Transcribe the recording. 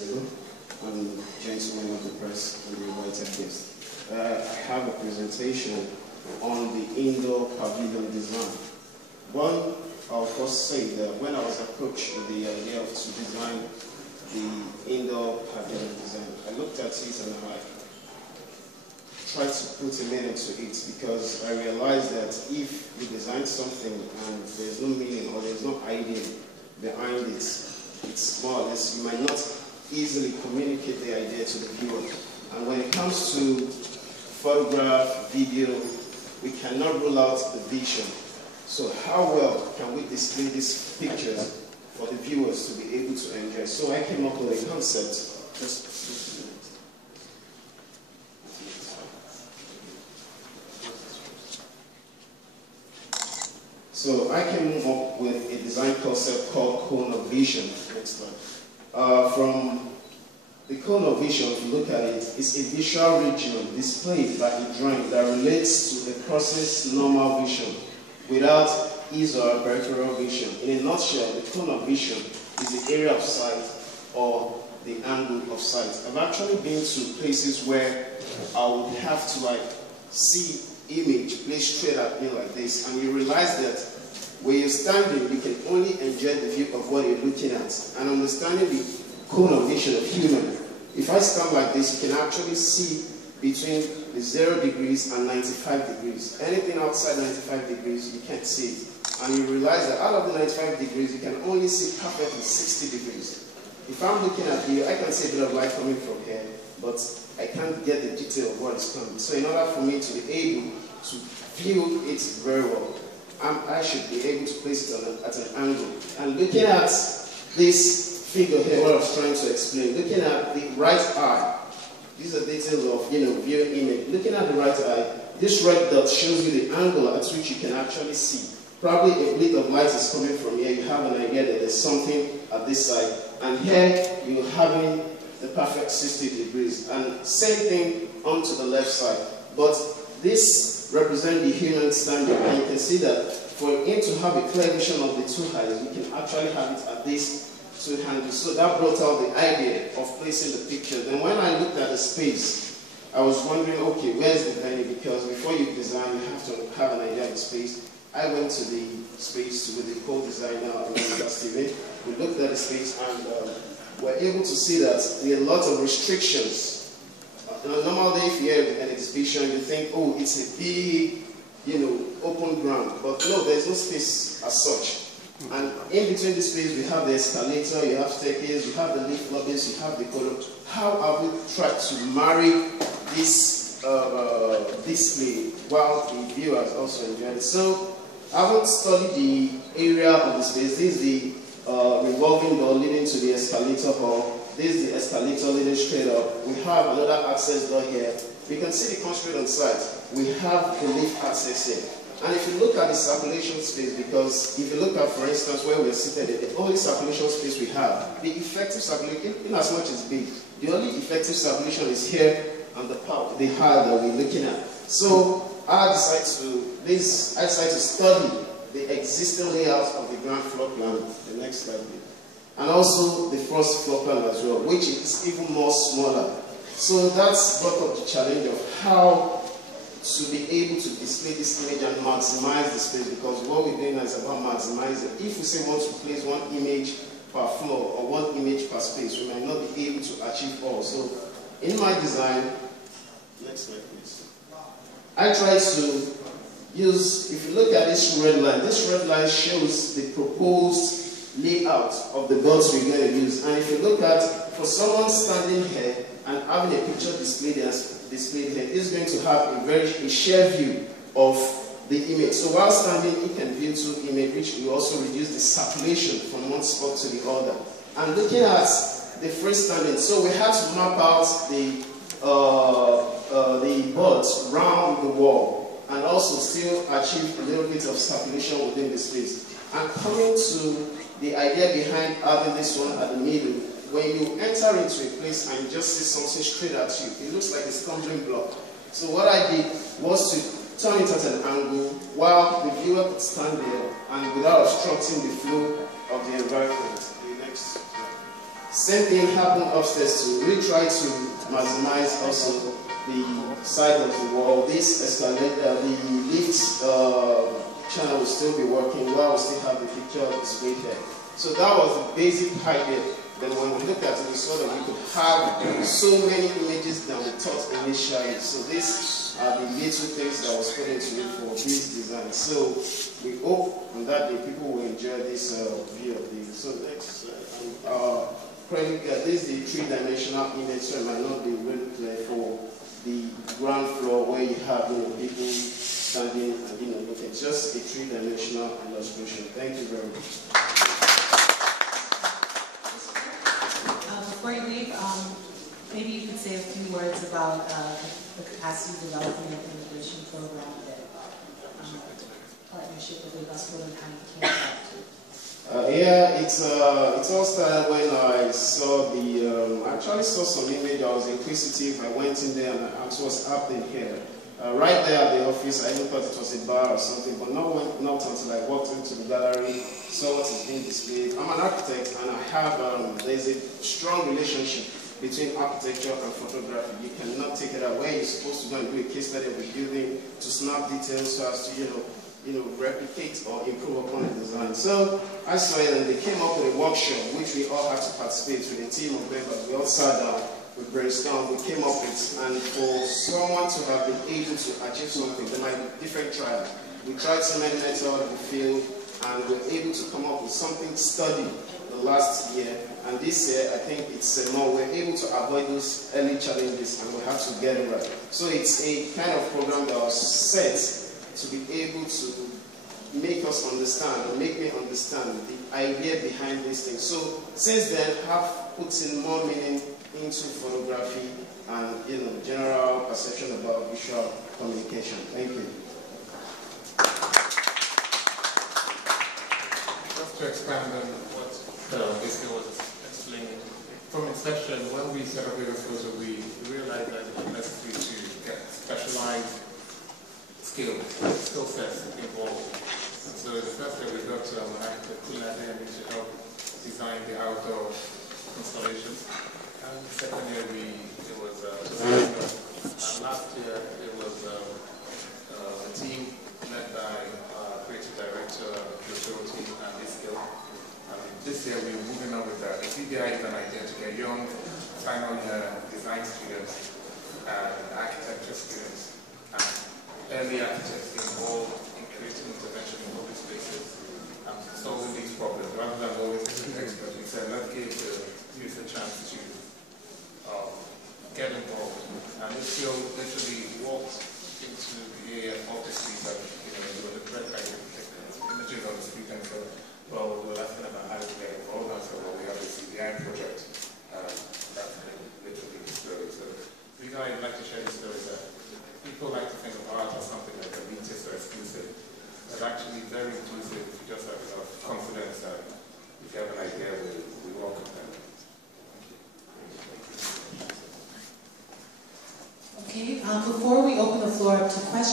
and gentlemen of the press and the invited guests. I have a presentation on the indoor pavilion design. One, I'll first say that when I was approached with the idea of to design the indoor pavilion design, I looked at it and I tried to put a meaning to it, because I realized that if you design something and there's no meaning or there's no idea behind it, it's more or less, you might not easily communicate the idea to the viewer. And when it comes to photograph, video, we cannot rule out the vision. So how well can we display these pictures for the viewers to be able to enjoy? So I came up with a concept. So I came up with a design concept called cone of vision. Next slide. From the cone of vision, if you look at it, it's a visual region displayed by a drawing that relates to the person's normal vision without his or her peripheral vision. In a nutshell, the cone of vision is the area of sight or the angle of sight. I've actually been to places where I would have to see image placed straight at me like this, and you realize that when you're standing, you can only enjoy the view of what you're looking at. And understanding the cone of vision of human, if I stand like this, you can actually see between the 0 degrees and 95 degrees. Anything outside 95 degrees, you can't see it. And you realize that out of the 95 degrees, you can only see perfectly 60 degrees. If I'm looking at you, I can see a bit of light coming from here, but I can't get the detail of what is coming. So in order for me to be able to view it very well, I should be able to place it at an angle. And looking at this figure here, what I was trying to explain, looking at the right eye, these are details of viewing image. Looking at the right eye, this red dot shows you the angle at which you can actually see. Probably a bit of light is coming from here. You have an idea that there's something at this side. And here you're having the perfect 60 degrees. And same thing onto the left side. But this represents the human standing. And you can see that for him to have a clear vision of the two eyes, you can actually have it at these two handles. So that brought out the idea of placing the picture. Then when I looked at the space, I was wondering, okay, where's the venue? Because before you design, you have to have an idea of the space. I went to the space with the co-designer, Steven. We looked at the space and were able to see that there are a lot of restrictions. On a normal day, if you have an exhibition, you think, oh, it's a big, open ground. But no, there's no space as such. And in between the space, we have the escalator, you have staircase, you have the lift lobbies, you have the corridor. How have we tried to marry this display while the viewers also enjoy it? So I haven't studied the area of the space. This is the revolving door leading to the escalator hall. This is the escalator leading straight up. We have another access door here. We can see the constraint on site. We have the lift access here. And if you look at the circulation space, because if you look at, for instance, where we're seated, the only circulation space we have, the effective circulation, in as much as big, the only effective circulation is here on the part, the hall that we're looking at. So I decided to study the existing layout of the ground floor plan, the next slide, and also the first floor plan as well, which is even more smaller. So that's brought up the challenge of how to be able to display this image and maximize the space, because what we're doing is about maximizing. If we say we want to place one image per floor or one image per space, we might not be able to achieve all. So in my design, next slide please, I try to use, if you look at this red line shows the proposed layout of the box we're going to use. And if you look at, for someone standing here and having a picture displayed here, is going to have a shared view of the image. So while standing, it can view two images, which will also reduce the circulation from one spot to the other. And looking at the freestanding, so we had to map out the boards round the wall and also still achieve a little bit of circulation within the space. And coming to the idea behind having this one at the middle, when you enter into a place and you just see something straight at you, it looks like a stumbling block. So what I did was to turn it at an angle while the viewer could stand there and without obstructing the flow of the environment. The next slide. Same thing happened upstairs too. We try to maximize also the side of the wall. This escalator, the lift channel will still be working while we still have the picture displayed there. So that was the basic idea. Then when we looked at it, we saw that we could have so many images than we thought initially. So these are the little things that was put into it for this design. So we hope on that day people will enjoy this view of the. So next, this is the three-dimensional image, so it might not be really clear for the ground floor where you have people standing and looking. It's just a three-dimensional illustration. Thank you very much. Before you leave, maybe you could say a few words about the capacity development and integration program that partnership with LagosPhoto kind of came about to. Yeah, it all started when I saw I actually saw some image. I was inquisitive. I went in there and I was up in here. Right there at the office, I even thought it was a bar or something, but not until I walked into the gallery, saw what is being displayed. I'm an architect, and I have, there's a strong relationship between architecture and photography. You cannot take it away. You're supposed to go and do a case study of a building to snap details so as to, replicate or improve upon the design. So I saw it, and they came up with a workshop, which we all had to participate with a team of members. We all sat down. We brainstormed, we came up with, and for someone to have been able to achieve something, there might be different trials. We tried so many methods, we failed, and we were able to come up with something studied the last year. And this year, I think it's more, we're able to avoid those early challenges, and we have to get it right. So it's a kind of program that was set to be able to make us understand, or make me understand the idea behind these things. So since then, I've put in more meaning into photography and general perception about visual communication. Thank you. Just to expand on what Mr. was explaining, from inception, when we set up LagosPhoto, we realized that it was necessary to get specialized skill sets involved. And so the first year we got an architect to help design the outdoor installations. And the second year it was last year it was a team led by creative director Joshua and this skill. This year we're moving on with that. The CBI is an idea to get young final year design students and architecture students and early architects involved in creating intervention in public spaces and solving these problems rather than always being experts. We said let's give the youth a chance to get involved. And this field literally walked into the offices and there was a threat like images on the street and said, well, we were asking about how to get involved, and so well, we have a CBI project. That's literally the story. So the reason I'd like to share this story is that people like to think of art as something like elitist or exclusive. It's actually very inclusive if you just have enough confidence and if you have an idea, we welcome them. Okay, before we open the floor up to questions,